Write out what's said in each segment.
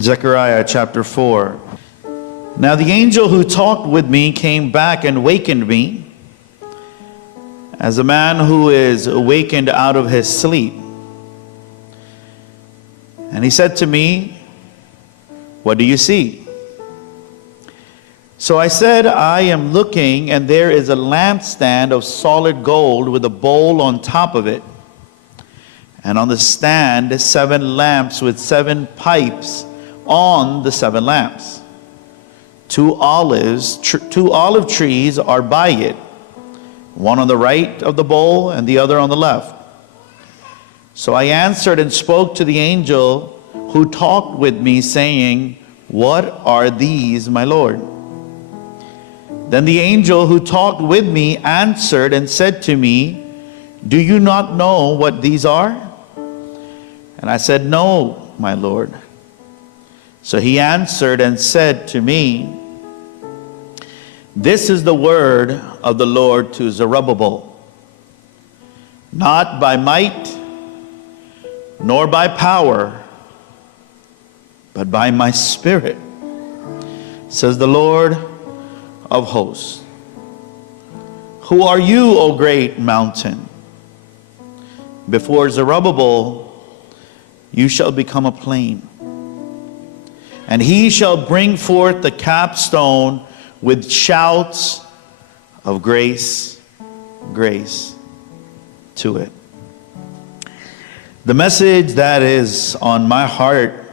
Zechariah chapter 4. Now the angel who talked with me came back and wakened me, as a man who is awakened out of his sleep. And he said to me, "What do you see?" So I said, "I am looking, and there is a lampstand of solid gold with a bowl on top of it. And on the stand, 7 lamps with 7 pipes on the 7 lamps. 2 olive trees are by it, one on the right of the bowl and the other on the left." So I answered and spoke to the angel who talked with me, saying, "What are these, my Lord?" Then the angel who talked with me answered and said to me, "Do you not know what these are?" And I said, "No, my Lord." So he answered and said to me, "This is the word of the Lord to Zerubbabel. Not by might, nor by power, but by my Spirit, says the Lord of hosts. Who are you, O great mountain? Before Zerubbabel, you shall become a plain. And he shall bring forth the capstone with shouts of grace, grace to it." The message that is on my heart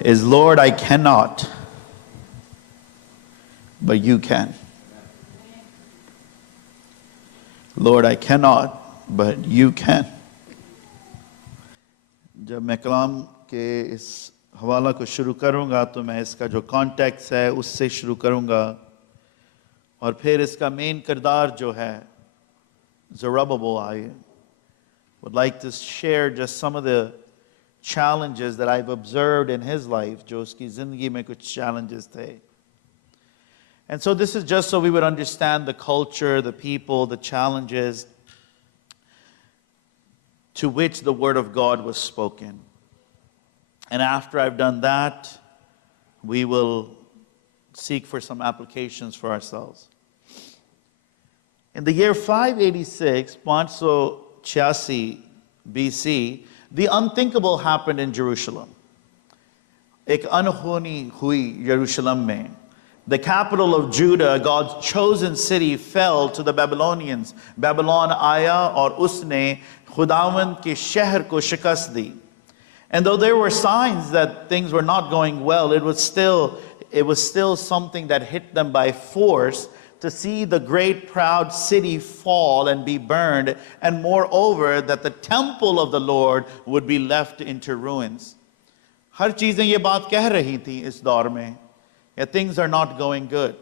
is, Lord, I cannot, but you can. Lord, I cannot, but you can. जब मैं कलाम के इस हवाला को शुरू करूंगा तो मैं इसका जो कॉन्टेक्स्ट है उससे शुरू करूंगा, और फिर इसका मेन किरदार जो है Zerubbabel. I would like to share just some of the challenges that I've observed in his life, जो उसकी जिंदगी में कुछ challenges थे. And so this is just so we would understand the culture, the people, the challenges to which the word of God was spoken. And after I've done that, we will seek for some applications for ourselves. In the year 586, 586 BC, the unthinkable happened in Jerusalem. Ek anhoni hui Jerusalem mein. The capital of Judah, God's chosen city, fell to the Babylonians. Babylon आया और उसने खुदावंद के शहर को शिकस्त दी. And though there were signs that things were not going well, it was still something that hit them by force to see the great proud city fall and be burned, and moreover that the temple of the Lord would be left into ruins. हर चीजें ये बात कह रही थी इस दौर में, that things are not going good.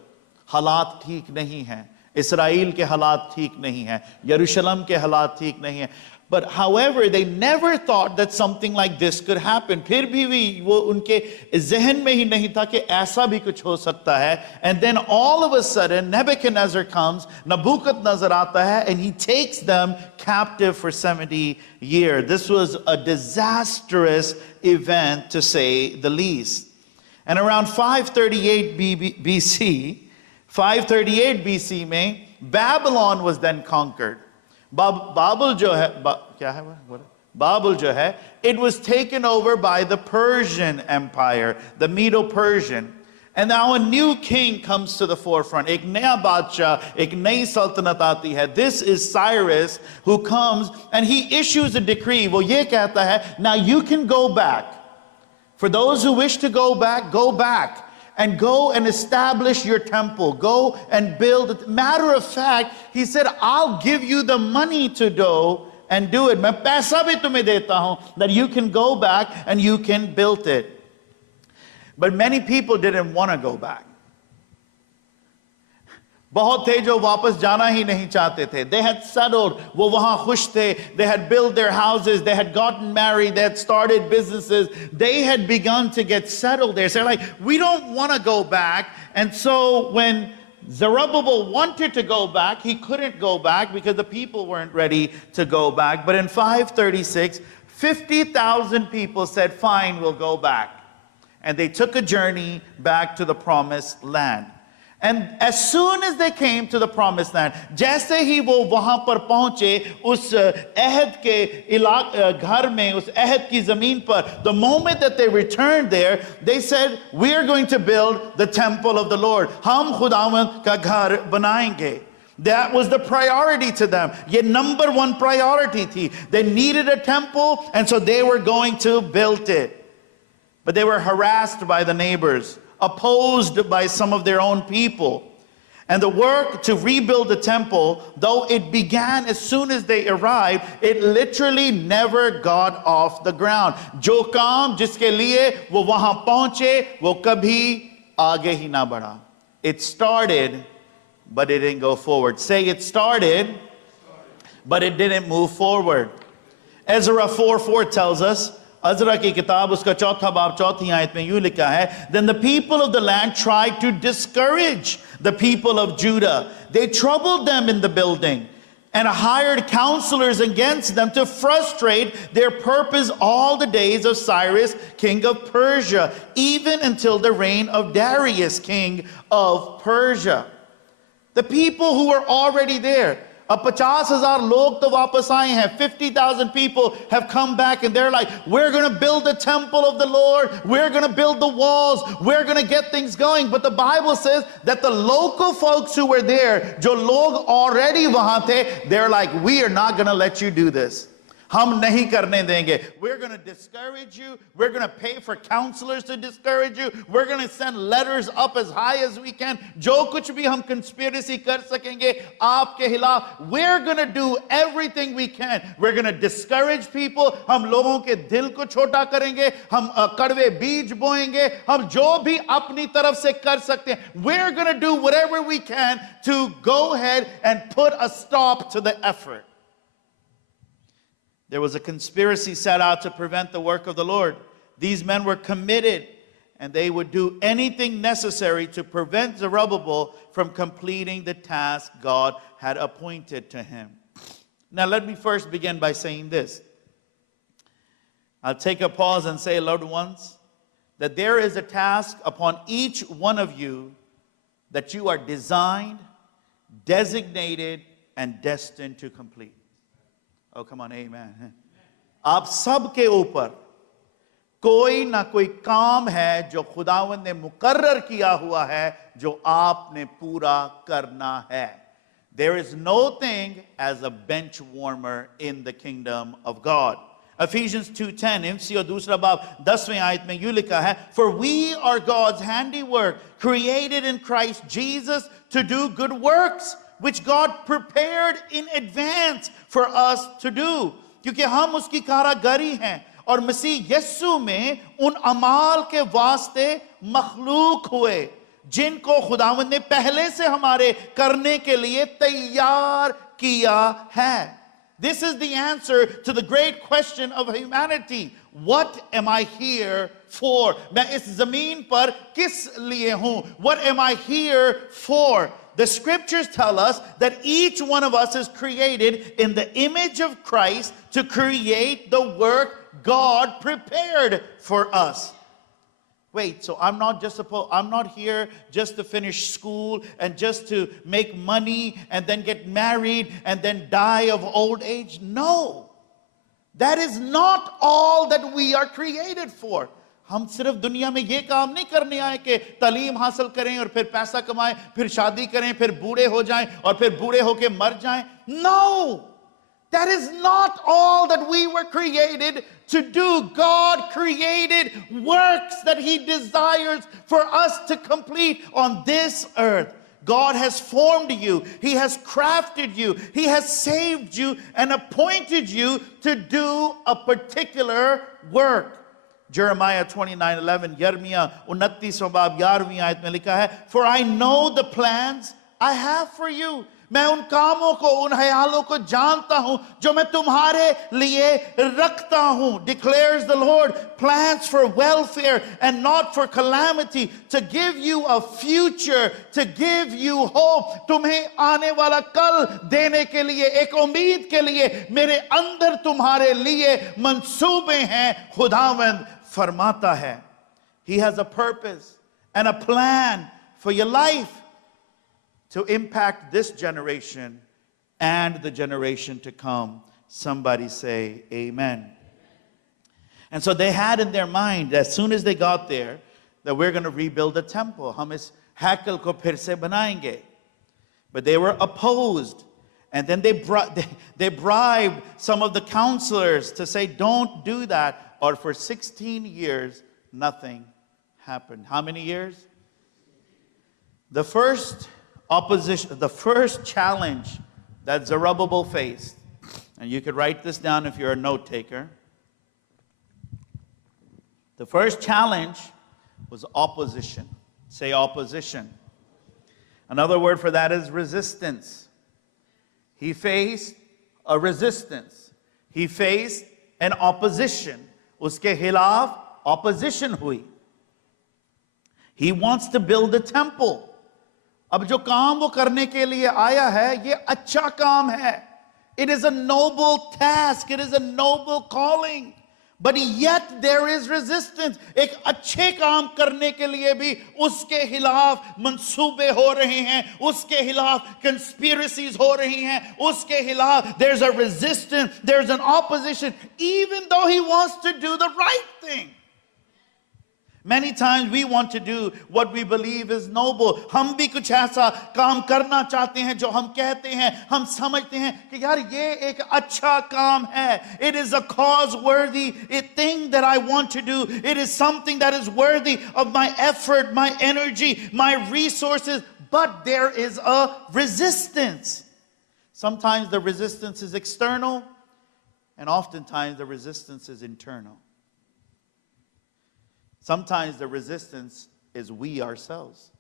हालात ठीक नहीं हैं. इस्राएल के हालात ठीक नहीं हैं. यरूशलेम के हालात ठीक नहीं हैं. But however, they never thought that something like this could happen. फिर भी वो उनके ज़हन में ही नहीं था कि ऐसा भी कुछ हो सकता है. And then all of a sudden, Nebuchadnezzar comes, Nebuchadnezzar आता है, and he takes them captive for 70 years. This was a disastrous event, to say the least. And around 538 BC में Babylon was then conquered. Babel जो है, it was taken over by the Persian Empire, the Medo-Persian. And now a new king comes to the forefront. एक नया बादशाह, एक नई सल्तनत आती है. This is Cyrus, who comes and he issues a decree. वो ये कहता है, now you can go back. For those who wish to go back. And go and establish your temple. Go and build it. Matter of fact, he said, I'll give you the money to go and do it. मैं पैसा भी तुम्हें देता हूं, that you can go back and you can build it. But many people didn't want to go back. बहुत थे जो वापस जाना ही नहीं चाहते थे. They had settled. वो वहाँ खुश थे. They had built their houses. They had gotten married. They had started businesses. They had begun to get settled there. So they're like, we don't want to go back. And so when Zerubbabel wanted to go back, he couldn't go back because the people weren't ready to go back. But in 536, 50,000 people said, fine, we'll go back. And they took a journey back to the promised land. And as soon as they came to the promised land, जैसे ही वो वहां पर पहुंचे उस अहद के घर में, उस अहद की जमीन पर, the moment that they returned there, they said, we are going to build the temple of the Lord. हम खुदावंद का घर बनाएंगे. That was the priority to them. Ye number one priority thi. They needed a temple, and so they were going to build it. But they were harassed by the neighbors, opposed by some of their own people. And the work to rebuild the temple, though it began as soon as they arrived, it literally never got off the ground. Jo kaam jiske liye wo wahan pahunche, wo kabhi aage hi na badha. It started, but it didn't go forward. Say, it started, but it didn't move forward. Ezra 4:4 tells us, Azhar की किताब उसका चौथा बाब चौथी आयत में यूं लिखा है, then the people of the land tried to discourage the people of Judah. They troubled them in the building and hired counselors against them to frustrate their purpose all the days of Cyrus, king of Persia, even until the reign of Darius, king of Persia. The people who were already there, अब 50,000 लोग तो वापस आए हैं. 50,000 people have come back, and they're like, we're going to build the temple of the Lord. We're going to build the walls. We're going to get things going. But the Bible says that the local folks who were there, जो लोग already वहां थे, they're like, we are not going to let you do this. हम नहीं करने देंगे. We're going to discourage you. We're going to pay for counselors to discourage you. We're going to send letters up as high as we can. जो कुछ भी हम conspiracy कर सकेंगे आपके खिलाफ. We're going to do everything we can. We're going to discourage people. हम लोगों के दिल को छोटा करेंगे. हम कड़वे बीज बोएंगे. हम जो भी अपनी तरफ से कर सकते हैं. We're going to do whatever we can to go ahead and put a stop to the effort. There was a conspiracy set out to prevent the work of the Lord. These men were committed, and they would do anything necessary to prevent Zerubbabel from completing the task God had appointed to him. Now, let me first begin by saying this. I'll take a pause and say, loved ones, that there is a task upon each one of you that you are designed, designated, and destined to complete. Oh, come on, amen. आप सब के ऊपर कोई ना कोई काम है जो खुदावंद ने मुकर्रर किया हुआ है जो आपने पूरा करना है. There is no thing as a bench warmer in the kingdom of God. Ephesians 2:10, इमसी और दूसरा बाब 10वें आयत में यूं लिखा है, for we are God's handiwork, created in Christ Jesus to do good works, which God prepared in advance for us to do. क्योंकि हम उसकी कारागरी हैं और मसीह यीशु में उन अमाल के वास्ते मखलूक हुए जिनको खुदावंद ने पहले से हमारे करने के लिए तैयार किया है. This is the answer to the great question of humanity. What am I here for? मैं इस जमीन पर किस लिए हूं? What am I here for? The scriptures tell us that each one of us is created in the image of Christ to create the work God prepared for us. Wait, so I'm not here just to finish school and just to make money and then get married and then die of old age? No. That is not all that we are created for. हम सिर्फ दुनिया में ये काम नहीं करने आए कि तालीम हासिल करें और फिर पैसा कमाएं, फिर शादी करें, फिर बूढ़े हो जाएं और फिर बूढ़े होके मर जाएं. No, that is not all that we were created to do. God created works that He desires for us to complete on this earth. God has formed you. He has crafted you. He has saved you and appointed you to do a particular work. Jeremiah 29:11, यर्मिया 29वां बाब 11वीं आयत में लिखा है, for I know the plans I have for you. मैं उन कामों को, उन ख्यालों को जानता हूं जो मैं तुम्हारे लिए रखता हूं, declares the Lord. Plans for welfare and not for calamity, to give you a future, to give you hope. तुम्हें आने वाला कल देने के लिए, एक उम्मीद के लिए मेरे अंदर तुम्हारे लिए मंसूबे हैं, खुदावंद फरमाता है. He has a purpose and a plan for your life to impact this generation and the generation to come. Somebody say amen. And so they had in their mind, as soon as they got there, that we're going to rebuild the temple. Hum is haikal ko phir se banayenge. But they were opposed. And then they bribed some of the counselors to say, don't do that. Or for 16 years, nothing happened. How many years? The first opposition, the first challenge that Zerubbabel faced, and you could write this down if you're a note taker. The first challenge was opposition. Say opposition. Another word for that is resistance. He faced a resistance. He faced an opposition. Uske khilaf opposition hui. He wants to build a temple. अब जो काम वो करने के लिए आया है, ये अच्छा काम है. It is a noble task. It is a noble calling. But yet there is resistance. एक अच्छे काम करने के लिए भी उसके खिलाफ मंसूबे हो रहे हैं, उसके खिलाफ conspiracies हो रही हैं, उसके खिलाफ there's a resistance, there's an opposition, even though he wants to do the right thing. Many times we want to do what we believe is noble. हम भी कुछ ऐसा काम करना चाहते हैं जो हम कहते हैं, हम समझते हैं कि यार ये एक अच्छा काम है. It is a cause-worthy thing that I want to do. It is something that is worthy of my effort, my energy, my resources. But there is a resistance. Sometimes the resistance is external, and oftentimes the resistance is internal. Sometimes the resistance is we ourselves.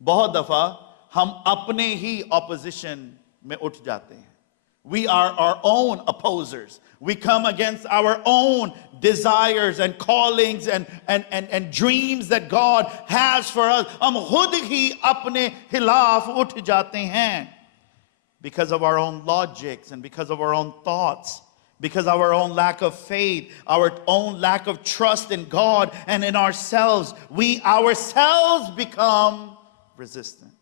बहुत दफा हम अपने ही opposition में उठ जाते हैं. We are our own opposers. We come against our own desires and callings and dreams that God has for us. हम खुद ही अपने खिलाफ उठ जाते हैं because of our own logics and because of our own thoughts. Because of our own lack of faith, our own lack of trust in God and in ourselves, we ourselves become resistant.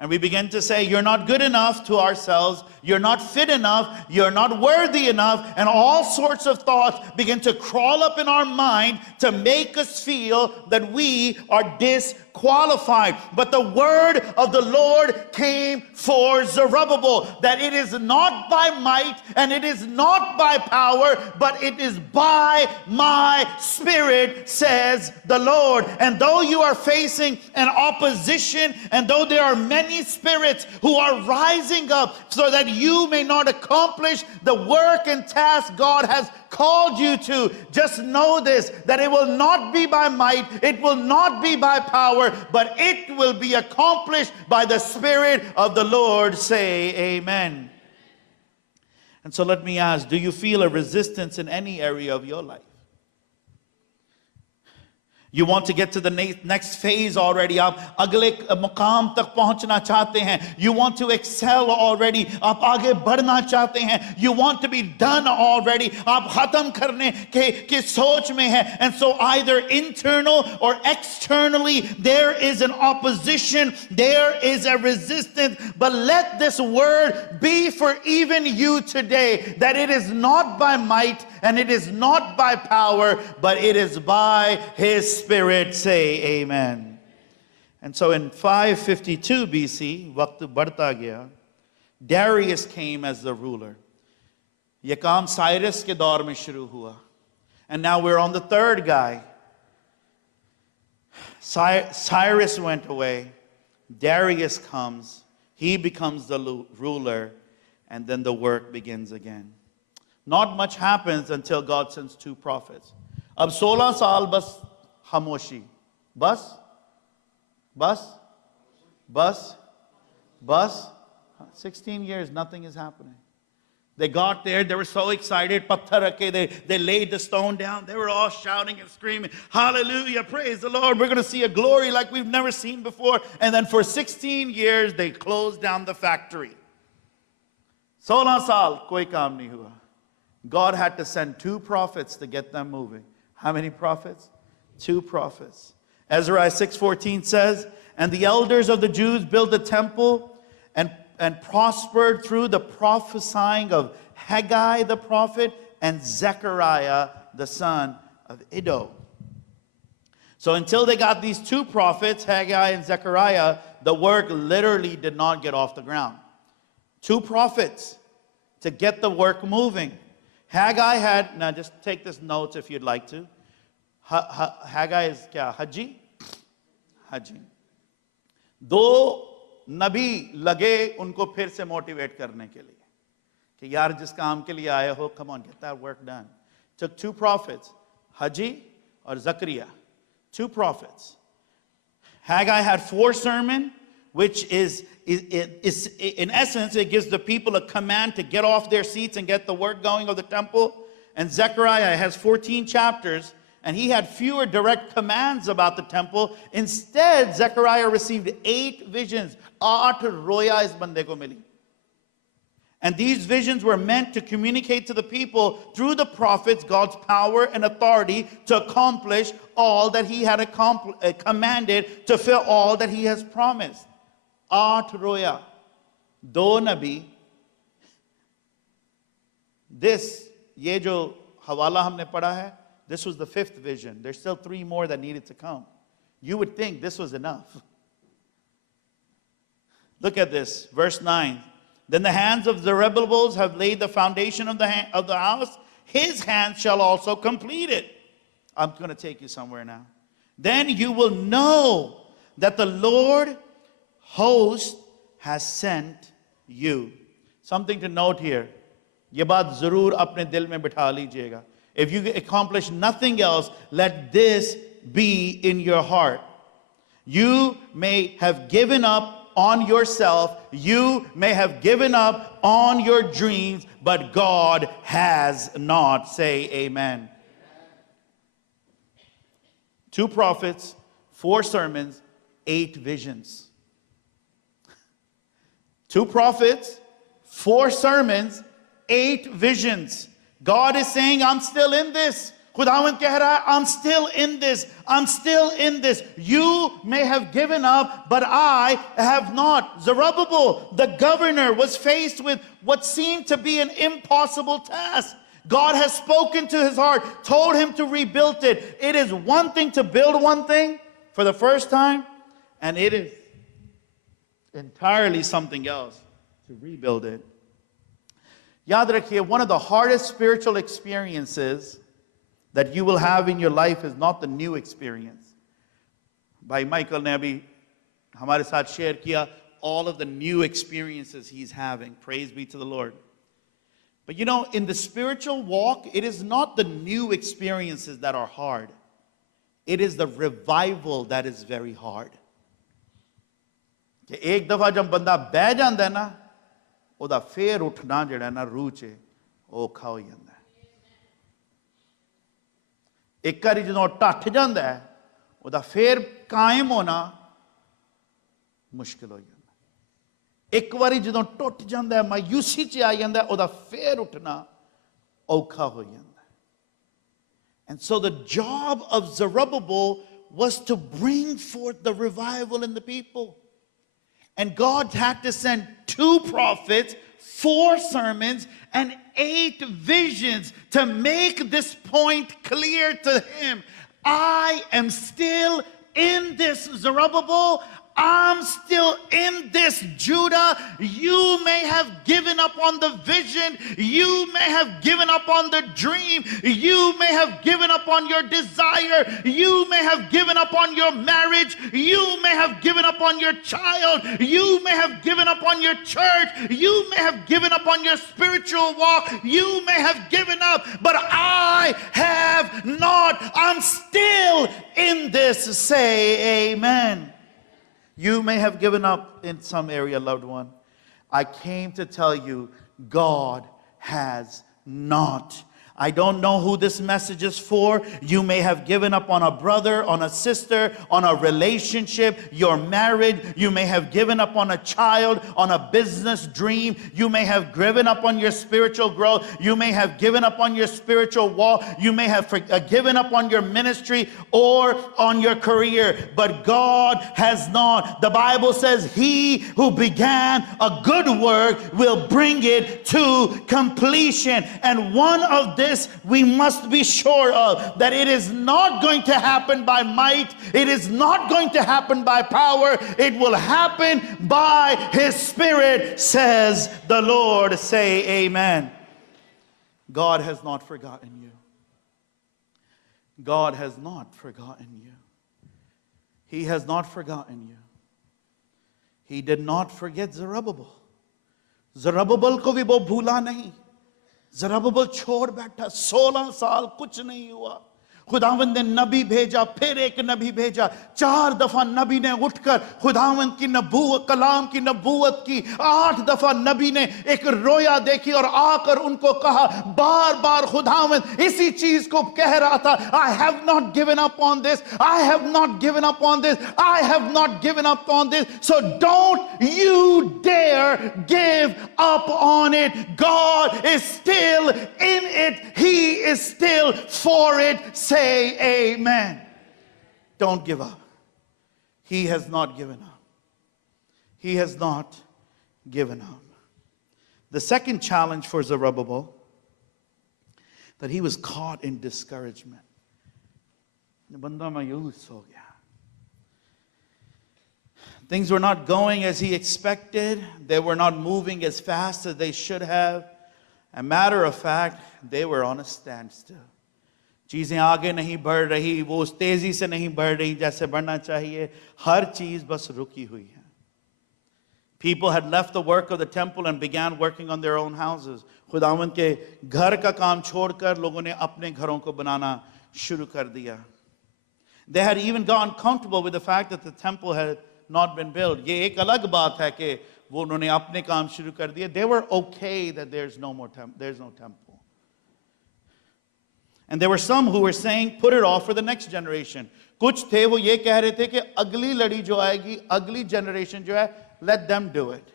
And we begin to say, you're not good enough to ourselves, you're not fit enough, you're not worthy enough, and all sorts of thoughts begin to crawl up in our mind to make us feel that we are disqualified. But the word of the Lord came for Zerubbabel, that it is not by might and it is not by power, but it is by my Spirit, says the Lord. And though you are facing an opposition, and though there are many spirits who are rising up so that you may not accomplish the work and task God has called you to, just know this, that it will not be by might, it will not be by power, but it will be accomplished by the Spirit of the Lord. Say amen. And so let me ask, do you feel a resistance in any area of your life? You want to get to the next phase already. आप अगले मुकाम तक पहुंचना चाहते हैं. You want to excel already. आप आगे बढ़ना चाहते हैं. You want to be done already. आप खत्म करने के सोच में हैं. And so either internal or externally there is an opposition, there is a resistance. But let this word be for even you today, that it is not by might and it is not by power, but it is by His Spirit. Say amen. And so in 552 BC, वक्त बढ़ता गया, Darius came as the ruler. ये काम Cyrus के दौर में शुरू हुआ. And now we're on the third guy. Cyrus went away. Darius comes. He becomes the ruler. And then the work begins again. Not much happens until God sends two prophets. अब 16 साल बस खामोशी. बस Bus, 16 years, nothing is happening. They got there, they were so excited. They laid the stone down. They were all shouting and screaming, hallelujah, praise the Lord. We're going to see a glory like we've never seen before. And then for 16 years, they closed down the factory. 16 saal, koi kaam nahi hua. God had to send 2 prophets to get them moving. How many prophets? 2 prophets. Azhar 6:14 says, and the elders of the Jews built the temple and prospered through the prophesying of Haggai the prophet and Zachariah the son of Iddo. So until they got these 2 prophets, Haggai and Zechariah, the work literally did not get off the ground. 2 prophets to get the work moving. Haggai had, now just take this notes if you'd like to. Haggai is kya? Haji? Haji. 2 नबी लगे उनको फिर से motivate करने के लिए कि यार जिस काम के लिए आए हो, come on, get that work done. Took 2 prophets, Haji or Zachariah. 2 prophets. Haggai had 4 sermons, which is in essence, it gives the people a command to get off their seats and get the work going of the temple. And Zechariah has 14 chapters, and he had fewer direct commands about the temple. Instead, Zechariah received 8 visions. 8 roya is bande ko mili. And these visions were meant to communicate to the people through the prophets God's power and authority to accomplish all that he had commanded, to fill all that he has promised. 8 roya. 2 nabi. This, ye jo hawala humne padha hai, this was the 5th vision. There's still 3 more that needed to come. You would think this was enough. Look at this, verse 9. Then the hands of Zerubbabel have laid the foundation of the house. His hands shall also complete it. I'm going to take you somewhere now. Then you will know that the Lord host has sent you. Something to note here. ये बात जरूर अपने दिल में बिठा लीजिएगा. If you accomplish nothing else, let this be in your heart. You may have given up on yourself. You may have given up on your dreams, but God has not. Say amen. 2 prophets, 4 sermons, 8 visions. 2 prophets, 4 sermons, 8 visions. God is saying, I'm still in this. Khudawand keh raha hai, I'm still in this. I'm still in this. You may have given up, but I have not. Zerubbabel, the governor, was faced with what seemed to be an impossible task. God has spoken to his heart, told him to rebuild it. It is one thing to build one thing for the first time, and it is entirely something else to rebuild it. Yaad rakhiye, one of the hardest spiritual experiences that you will have in your life is not the new experience. Bhai Michael ne abhi hamare saath share kiya all of the new experiences he's having. Praise be to the Lord. But you know, in the spiritual walk, it is not the new experiences that are hard. It is the revival that is very hard. कि एक दफा जब बंदा बह जांदा है ना, ओदा फेर उठना जिहड़ा ना रूह च औखा हो जांदा है. एक बारी जदों टट जांदा है, ओदा फेर कायम होना मुश्किल हो जांदा है. एक बारी जदों टुट जांदा है, मायूसी च आ जांदा है, ओदा फेर उठना औखा हो जांदा है. And so the job of Zerubbabel was to bring forth the revival in the people. And God had to send 2 prophets, 4 sermons, and 8 visions to make this point clear to him. I am still in this, Zerubbabel. I'm still in this, Judah. You may have given up on the vision. You may have given up on the dream. You may have given up on your desire. You may have given up on your marriage. You may have given up on your child. You may have given up on your church. You may have given up on your spiritual walk. You may have given up, but I have not. I'm still in this. Say amen. You may have given up in some area, loved one. I came to tell you, God has not. I don't know who this message is for. You may have given up on a brother, on a sister, on a relationship. You're married. You may have given up on a child, on a business dream. You may have given up on your spiritual growth. You may have given up on your spiritual walk. You may have given up on your ministry or on your career. But God has not. The Bible says, He who began a good work will bring it to completion. And one of this we must be sure of, that it is not going to happen by might, it is not going to happen by power, it will happen by His Spirit, says the Lord. Say amen. God has not forgotten you. God has not forgotten you. He has not forgotten you. He did not forget Zerubbabel. Zerubbabel को भी वो भूला नहीं. ज़रब्बाबेल छोड़ बैठा, 16 साल कुछ नहीं हुआ. खुदावंद ने नबी भेजा, फिर एक नबी भेजा. 4 दफा नबी ने उठकर खुदावंद की नबूवत, कलाम की नबूवत की. 8 दफा नबी ने एक रोया देखी और आकर उनको कहा. बार बार खुदावंद इसी चीज को कह रहा था. I have not given up on this. I have not given up on this. I have not given up on this. So don't you dare give up on it. God is still in it. He is still for it. Say amen. Don't give up. He has not given up. He has not given up. The second challenge for Zerubbabel, that he was caught in discouragement. Things were not going as he expected. They were not moving as fast as they should have. As a matter of fact, they were on a standstill. चीज़ें आगे नहीं बढ़ रही, वो उस तेजी से नहीं बढ़ रही जैसे बढ़ना चाहिए. हर चीज़ बस रुकी हुई है. People had left the work of the temple and began working on their own houses. खुदावंद के घर का काम छोड़कर लोगों ने अपने घरों को बनाना शुरू कर दिया. They had even gotten comfortable with the fact that the temple had not been built. ये एक अलग बात है कि वो उन्होंने अपने काम शुरू कर दिए. They were okay that there's no temple. And there were some who were saying, put it off for the next generation. कुछ थे वो ये कह रहे थे कि अगली लड़ी जो आएगी, अगली generation जो है, let them do it.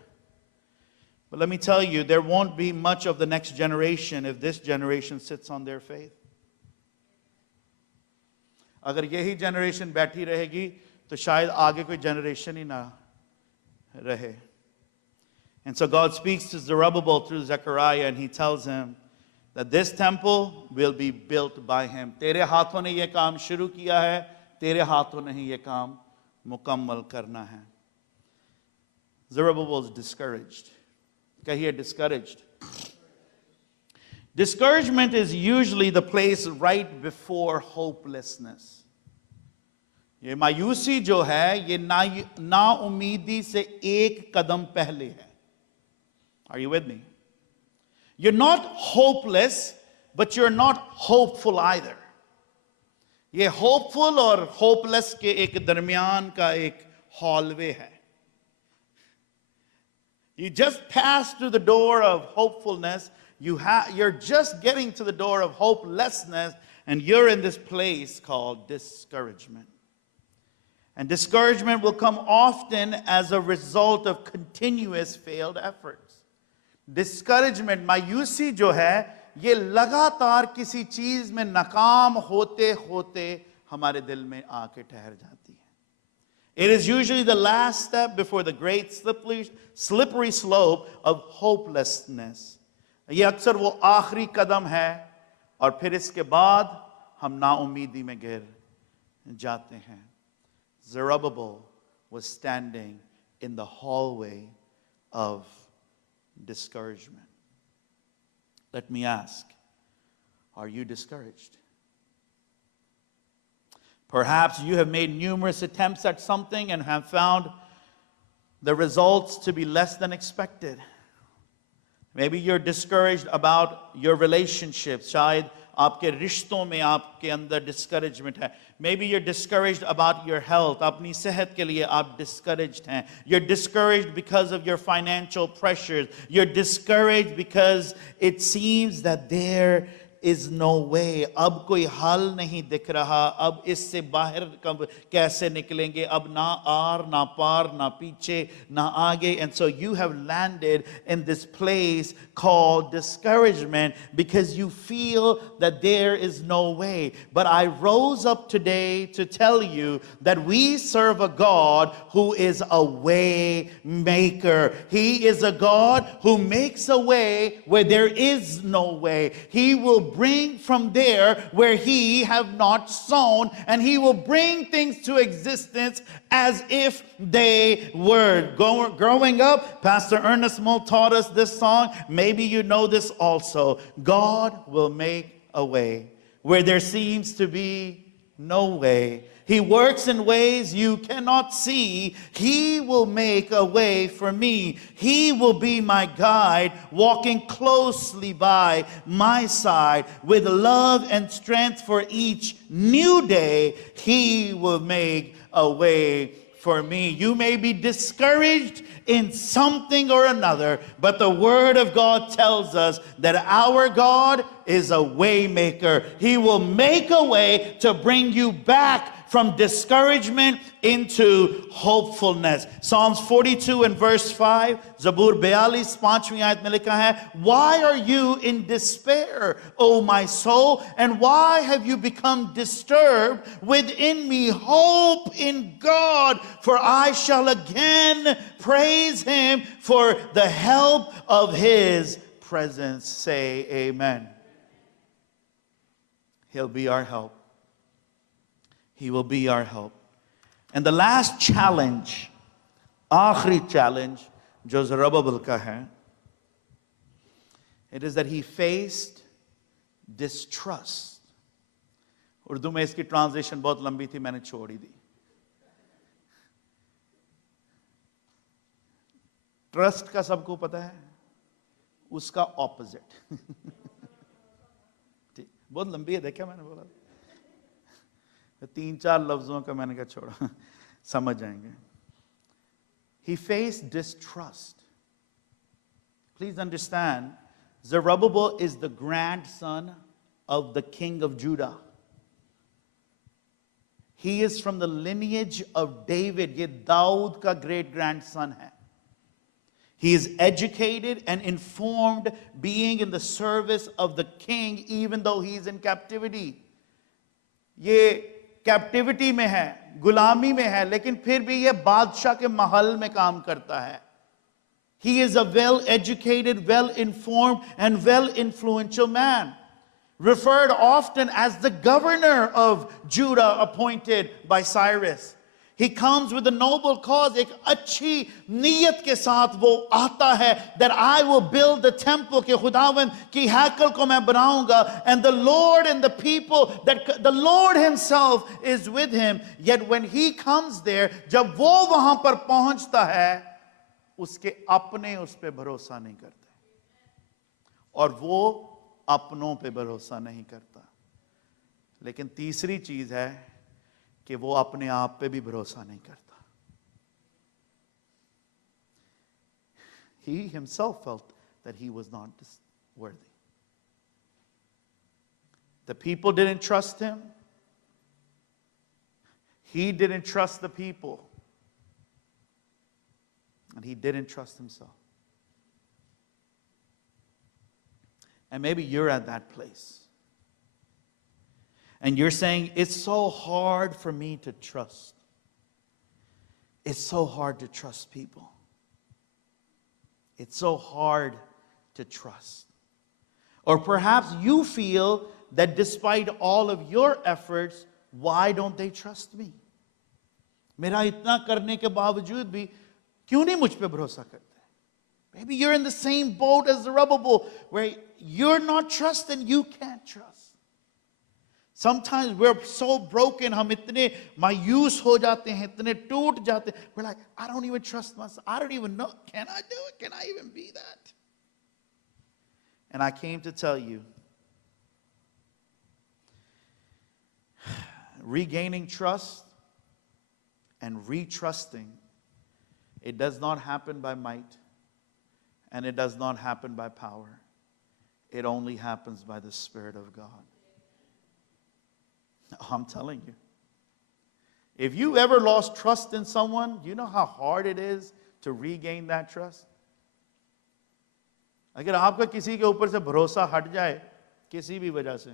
But let me tell you, there won't be much of the next generation if this generation sits on their faith. अगर यही generation बैठी रहेगी, तो शायद आगे कोई generation ही ना रहे. And so God speaks to Zerubbabel through Zachariah, and He tells him that this temple will be built by him. तेरे हाथों ने ये काम शुरू किया है, तेरे हाथों ने ही ये काम मुकम्मल करना है. Zerubbabel is discouraged. Kahiye discouraged. Discouragement is usually the place right before hopelessness. ये मायूसी जो है, ये ना उम्मीदी से एक कदम पहले है. Are you with me? You're not hopeless, but you're not hopeful either. ये hopeful और hopeless के एक दरमियान का एक hallway है. You just pass through the door of hopefulness. You're just getting to the door of hopelessness, and you're in this place called discouragement. And discouragement will come often as a result of continuous failed efforts. Discouragement, मायूसी जो है, ये लगातार किसी चीज में नाकाम होते होते हमारे दिल में आके ठहर जाती है. It is usually the last step before the great slippery slope of hopelessness. ये अक्सर वो आखिरी कदम है और फिर इसके बाद हम नाउमीदी में गिर जाते हैं. Zerubbabel was standing in the hallway of discouragement. Let me ask, are you discouraged? Perhaps you have made numerous attempts at something and have found the results to be less than expected. Maybe you're discouraged about your relationships. शायद आपके रिश्तों में आपके अंदर discouragement है. Maybe you're discouraged about your health. अपनी सेहत के लिए आप discouraged हैं. You're discouraged because of your financial pressures. You're discouraged because it seems that there is no way. अब कोई हल नहीं दिख रहा. अब इससे बाहर कब कैसे निकलेंगे? अब ना आर ना पार ना पीछे ना आगे. And so you have landed in this place called discouragement because you feel that there is no way. But I rose up today to tell you that we serve a God who is a way maker. He is a God who makes a way where there is no way. He will bring from there where he have not sown, and he will bring things to existence as if they were. Growing up, Pastor Ernest Moll taught us this song. Maybe you know this also. God will make a way where there seems to be no way. He works in ways you cannot see. He will make a way for me. He will be my guide, walking closely by my side with love and strength for each new day. He will make a way for me. You may be discouraged in something or another, but the Word of God tells us that our God is a way maker. He will make a way to bring you back from discouragement into hopefulness. Psalms 42 and verse 5, Zabur 42, 5वीं आयत में लिखा है, why are you in despair, O my soul, and why have you become disturbed within me? Hope in God, for I shall again praise him for the help of his presence. Say amen. He'll be our help. He will be our help. And the last challenge, आखिरी challenge, जो Zerubbabel का है, it is that he faced distrust. Urdu में इसकी translation बहुत लंबी थी, मैंने छोड़ ही दी. Trust का सबको पता है, उसका opposite. बहुत लंबी है, देखा मैंने बोला. 3-4 लफ्जों का मैंने कहा छोड़ा, समझ जाएंगे. He faced distrust. Please understand, Zerubbabel is the grandson of the king of Judah. He is from the lineage of David. ये दाऊद का great grandson है. He is educated and informed, being in the service of the king, even though he is in captivity. ये captivity में है, गुलामी में है, लेकिन फिर भी ये बादशाह के महल में काम करता है. He is a well-educated, well-informed, and well-influential man, referred often as the governor of Judah, appointed by Cyrus. He comes with a noble cause. एक अच्छी नीयत के साथ वो आता है, that I will build the temple, कि खुदावन की हैकल को मैं बनाऊंगा, and the Lord and the people, that the Lord himself is with him. Yet when he comes there, जब वो वहां पर पहुंचता है, उसके अपने उस पे भरोसा नहीं करते, और वो अपनों पे भरोसा नहीं करता. लेकिन तीसरी चीज है कि वो अपने आप पे भी भरोसा नहीं करता. He himself felt that he was not worthy. The people didn't trust him. He didn't trust the people. And he didn't trust himself. And maybe you're at that place. And you're saying, it's so hard for me to trust. It's so hard to trust people. It's so hard to trust. Or perhaps you feel that despite all of your efforts, why don't they trust me? मेरा इतना करने के बावजूद भी क्यों नहीं मुझ पे भरोसा करते? Maybe you're in the same boat as Zerubbabel, where you're not trusting, you can't trust. Sometimes we're so broken, हम इतने मायूस हो जाते हैं, इतने टूट जाते हैं. We're like, I don't even trust myself. I don't even know. Can I do it? Can I even be that? And I came to tell you regaining trust and retrusting, it does not happen by might, and it does not happen by power. It only happens by the Spirit of God. I'm telling you. If you ever lost trust in someone, you know how hard it is to regain that trust? अगर आपका किसी के ऊपर से भरोसा हट जाए किसी भी वजह से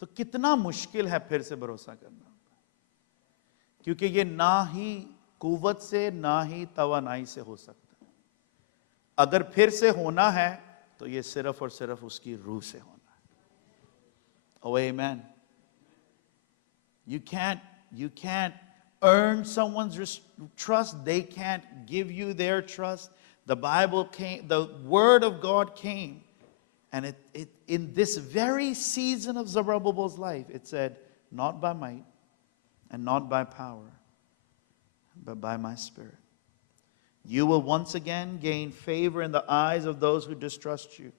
तो कितना मुश्किल है फिर से भरोसा करना, क्योंकि ये ना ही कुव्वत से ना ही तवानाई से हो सकता है. अगर फिर से होना है तो ये सिर्फ और सिर्फ उसकी रूह से होना है. Oh, amen. You can't earn someone's trust. They can't give you their trust. The Bible came, the Word of God came, and it in this very season of Zerubbabel's life, it said, not by might and not by power, but by my Spirit. You will once again gain favor in the eyes of those who distrust you.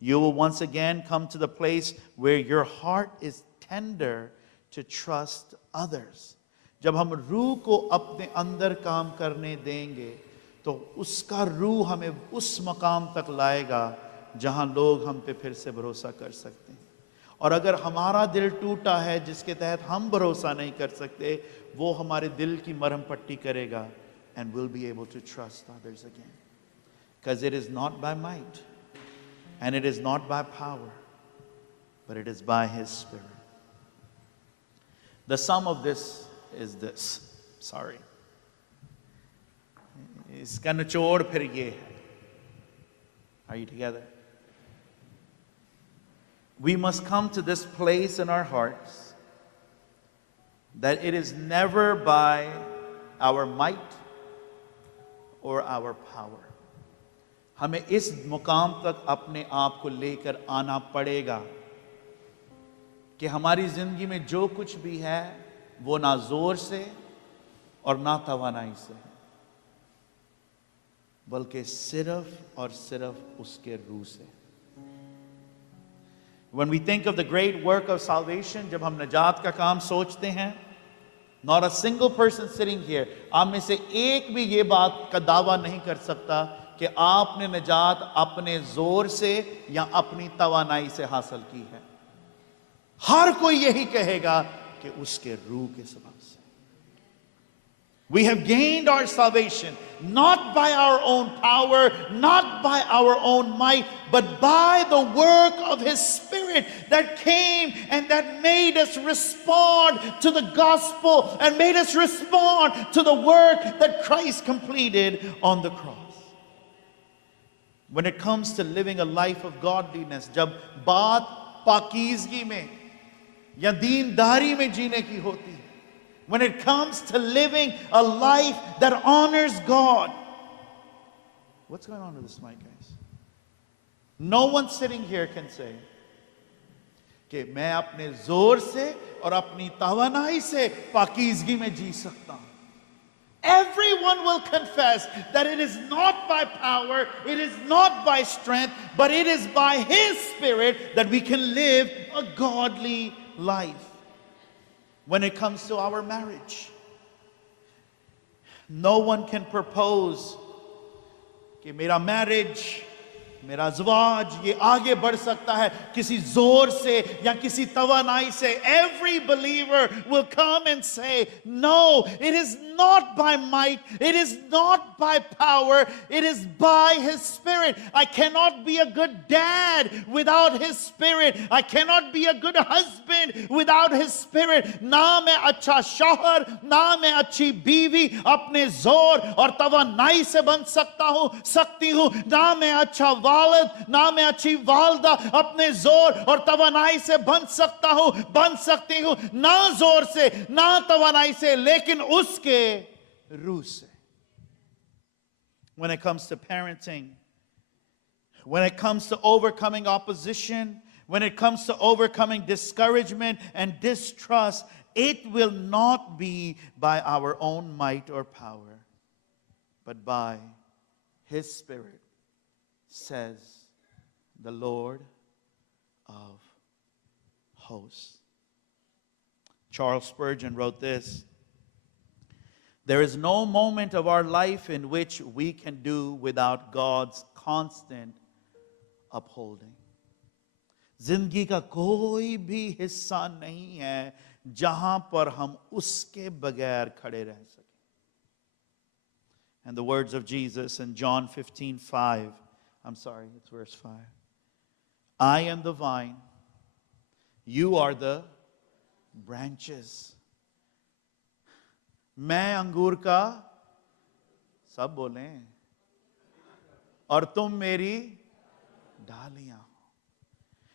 You will once again come to the place where your heart is tender to trust others. जब हम रूह को अपने अंदर काम करने देंगे तो उसका रूह हमें उस मकाम तक लाएगा जहां लोग हम पे फिर से भरोसा कर सकते हैं. और अगर हमारा दिल टूटा है जिसके तहत हम भरोसा नहीं कर सकते, वो हमारे दिल की मरहम पट्टी करेगा, and we'll be able to trust others again. Because it is not by might and it is not by power, but it is by His Spirit. The sum of this is this. Sorry. इसका निचोड़ फिर ये है. Are you together? We must come to this place in our hearts that it is never by our might or our power. हमें इस मुकाम तक अपने आप को लेकर आना पड़ेगा कि हमारी जिंदगी में जो कुछ भी है वो ना जोर से और ना तवानाई से है, बल्कि सिर्फ और सिर्फ उसके रूह से. When we think of the great work of salvation, जब हम नजात का काम सोचते हैं, not a single person sitting here, आप में से एक भी ये बात का दावा नहीं कर सकता कि आपने नजात अपने जोर से या अपनी तवानाई से हासिल की है. हर कोई यही कहेगा कि उसके रूह के सबब से. We have gained our salvation not by our own power, not by our own might, but by the work of His Spirit that came and that made us respond to the gospel and made us respond to the work that Christ completed on the cross. When it comes to living a life of godliness, जब बात पाकीज़गी में या दीनदारी में जीने की होती है, when it comes to living a life that honors God. What's going on with this mic, guys? No one sitting here can say कि मैं अपने जोर से और अपनी तवानाई से पाकीज़गी में जी सकता हूं. Everyone will confess that it is not by power, it is not by strength, but it is by His Spirit that we can live a godly life. When it comes to our marriage, no one can propose कि मेरा marriage, मेरा ज़वाज ये आगे बढ़ सकता है किसी जोर से या किसी तवानाई से. Every believer will come and say, no, it is not by might, it is not by power, it is by His Spirit. I cannot be a good dad without His Spirit. I cannot be a good husband without His Spirit. ना मैं अच्छा शौहर, ना मैं अच्छी बीवी अपने जोर और तवानाई से बन सकती हूँ, ना मैं अच्छा वालिद, ना मैं अच्छी वालदा अपने जोर और तवानाई से बन सकती हूँ, ना जोर से ना तवानाई से, लेकिन उसके रूह से. When it comes to parenting, when it comes to overcoming opposition, when it comes to overcoming discouragement and distrust, it will not be by our own might or power, but by His Spirit, says the Lord of hosts. Charles Spurgeon wrote this: there is no moment of our life in which we can do without God's constant upholding. जिंदगी का कोई भी हिस्सा नहीं है जहां पर हम उसके बगैर खड़े रह सकें. And the words of Jesus in John 15:5, I'm sorry, it's verse 5. I am the vine, you are the branches. मैं अंगूर का, सब बोलें, और तुम मेरी डालियां हो.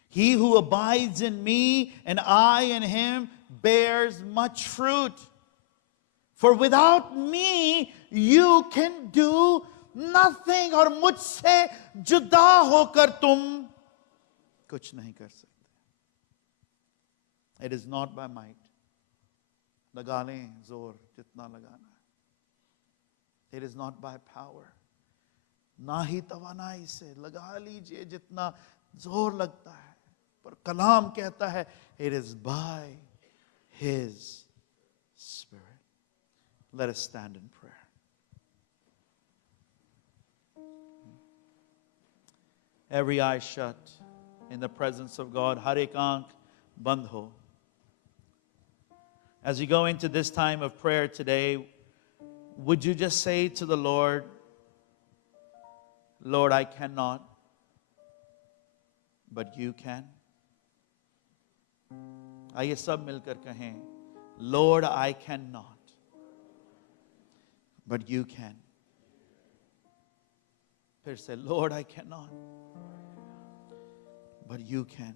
He who abides in me and I in him bears much fruit. For without me you can do nothing. और मुझसे जुदा होकर तुम कुछ नहीं कर सकते. It is not by might. लगा लें जोर जितना लगाना है. It is not by power. ना ही तवानाई से लगा लीजिए जितना जोर लगता है. पर कलाम कहता है it is by his spirit. Let us stand in prayer. Every eye shut in the presence of God. Har ek aankh band ho. As you go into this time of prayer today, would you just say to the Lord, Lord, I cannot, but you can. आइए सब मिलकर कहें, Lord, I cannot, but you can. फिर से, Lord, I cannot, but you can.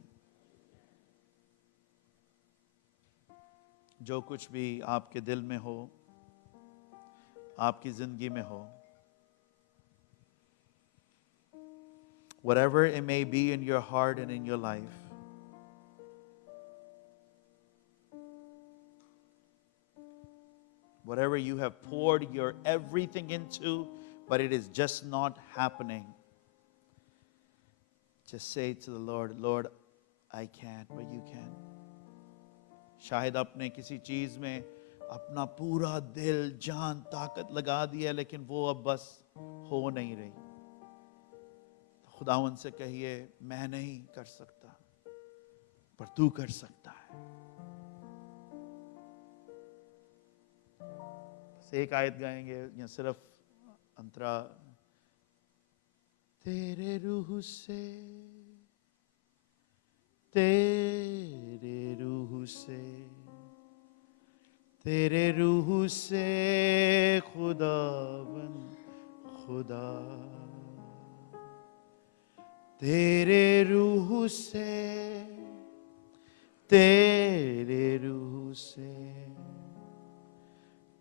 जो कुछ भी आपके दिल में हो, आपकी जिंदगी में हो, whatever it may be in your heart and in your life, whatever you have poured your everything into, but it is just not happening, just say to the Lord, Lord, I can't, but you can. शायद आपने किसी चीज में अपना पूरा दिल, जान, ताकत लगा दिया, लेकिन वो अब बस हो नहीं रही. तो खुदावंद से कहिए, मैं नहीं कर सकता, पर तू कर सकता है. बस एक आयत गाएंगे या सिर्फ अंतरा. तेरे रूह से, तेरे रूह से, तेरे रूह से खुदावंद खुदा, तेरे रूह से, तेरे रूह से,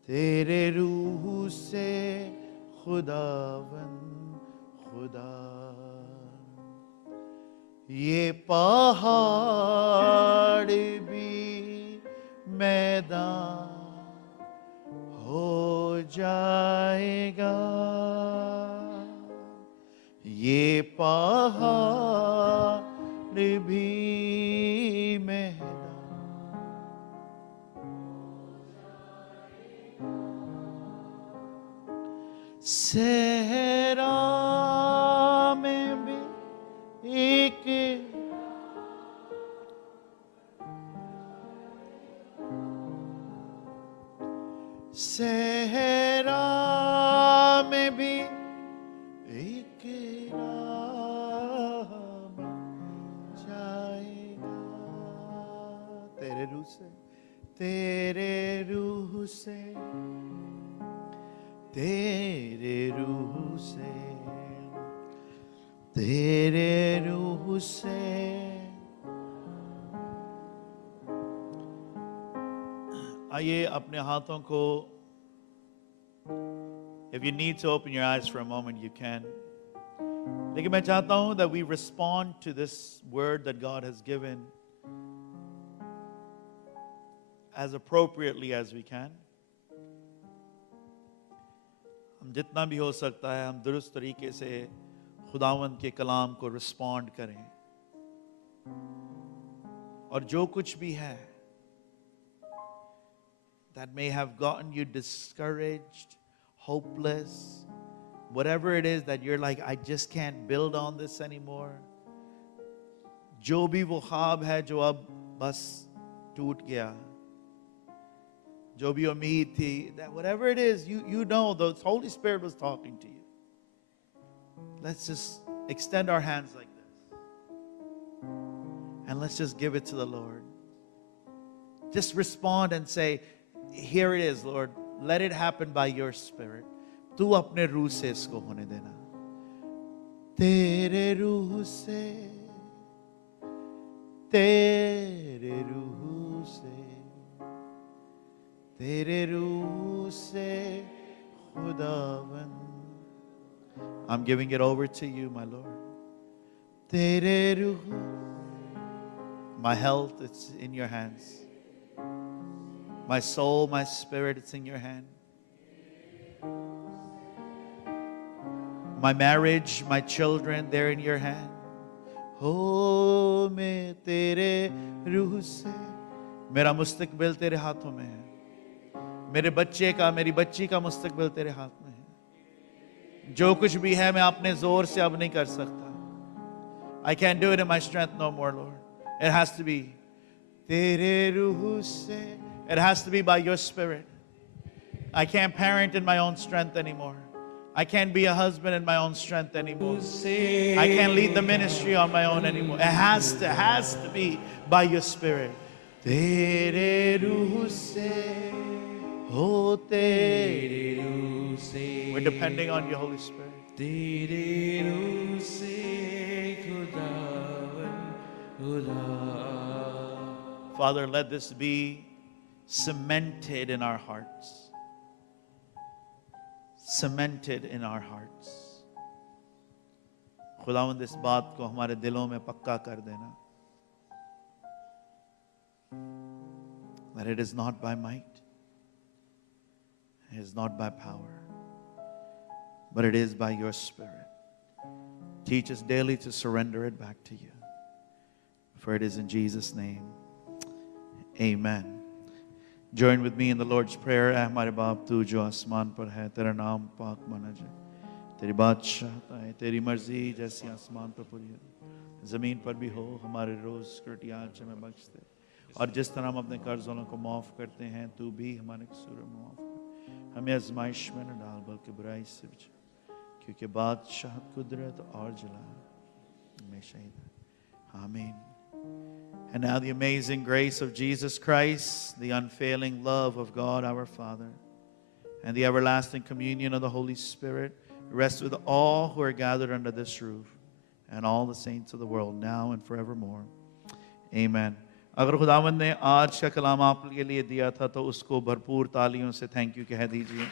तेरे रूह से खुदावंद खुदा. ये पहाड़ भी मैदान हो जाएगा, ये पहाड़ भी मैदान सहरा में भी एक सहरा में भी एक राह जाएगा. तेरे रूह से, तेरे रूह से, तेरे रूह से, तेरे रूह से. आइए अपने हाथों को, if you need to open your eyes for a moment, you can. लेकिन मैं चाहता हूं that we respond to this word that God has given as appropriately as we can. हम जितना भी हो सकता है हम दुरुस्त तरीके से खुदावंद के कलाम को रिस्पॉन्ड करें. और जो कुछ भी है that may have gotten you discouraged, hopeless, whatever it is that you're like, I just can't build on this anymore. जो भी वो ख्वाब है जो अब बस टूट गया, जो भी उम्मीद थी, that whatever it is, you know the Holy Spirit was talking to you. Let's just extend our hands like this. And let's just give it to the Lord. Just respond and say, here it is, Lord. Let it happen by your Spirit. तू अपने रूह से इसको होने देना. तेरे रूह से, तेरे रूह से, तेरे रूह से खुदावन. I'm giving it over to you, my Lord. तेरे रूह. My health, it's in your hands. My soul, my spirit, it's in your hand. My marriage, my children, they're in your hand. Oh, मैं तेरे रूह से, मेरा मुस्तकबिल तेरे हाथों में है. मेरे बच्चे का, मेरी बच्ची का मुस्तकबिल तेरे हाथ में है. जो कुछ भी है मैं अपने जोर से अब नहीं कर सकता. I can't do it in my strength no more, Lord. It has to be तेरे रूह से. It has to be by your Spirit. I can't parent in my own strength anymore. I can't be a husband in my own strength anymore. I can't lead the ministry on my own anymore. It has to be by your Spirit. तेरे रूह से, हो तेरे रूह से. We're depending on your Holy Spirit. तेरे रूह से खुदावन खुदा. Father, let this be cemented in our hearts. Cemented in our hearts. खुदावंद इस बात को हमारे दिलों में पक्का कर देना. That it is not by might, it is not by power, but it is by your Spirit. Teach us daily to surrender it back to you. For it is in Jesus' name. Amen. Join with me in the Lord's Prayer. ऐ हमारे बाप तू जो आसमान पर है, तेरा नाम पाक माना जाए. तेरी बादशाहत आए, तेरी मर्जी जैसी आसमान पर पूरी हो, जमीन पर भी हो. हमारे रोज रोटी आज हमें बख्श दे, और जिस तरह हम अपने कर्ज वालों को माफ करते हैं, तू भी हमारे कसूर माफ कर. हमें आजमाइश में न डाल, बल्कि बुराई से बचा, क्योंकि बादशाहत, कुदरत और जलाल हमेशा ही है. आमीन. And now the amazing grace of Jesus Christ, the unfailing love of God our Father, and the everlasting communion of the Holy Spirit rest with all who are gathered under this roof, and all the saints of the world, now and forevermore. Amen. अगर खुदावंद ने आज का कलाम आप के लिए दिया था, तो उसको भरपूर तालियों से थैंक यू कह दीजिए.